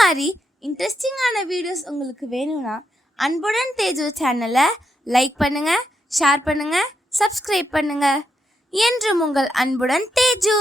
மாதிரி இன்ட்ரெஸ்டிங்கான வீடியோஸ் உங்களுக்கு வேணும்னா அன்புடன் தேஜு சேனலை லைக் பண்ணுங்க, ஷேர் பண்ணுங்க, சப்ஸ்கிரைப் பண்ணுங்க. என்றும் உங்கள் அன்புடன் தேஜு.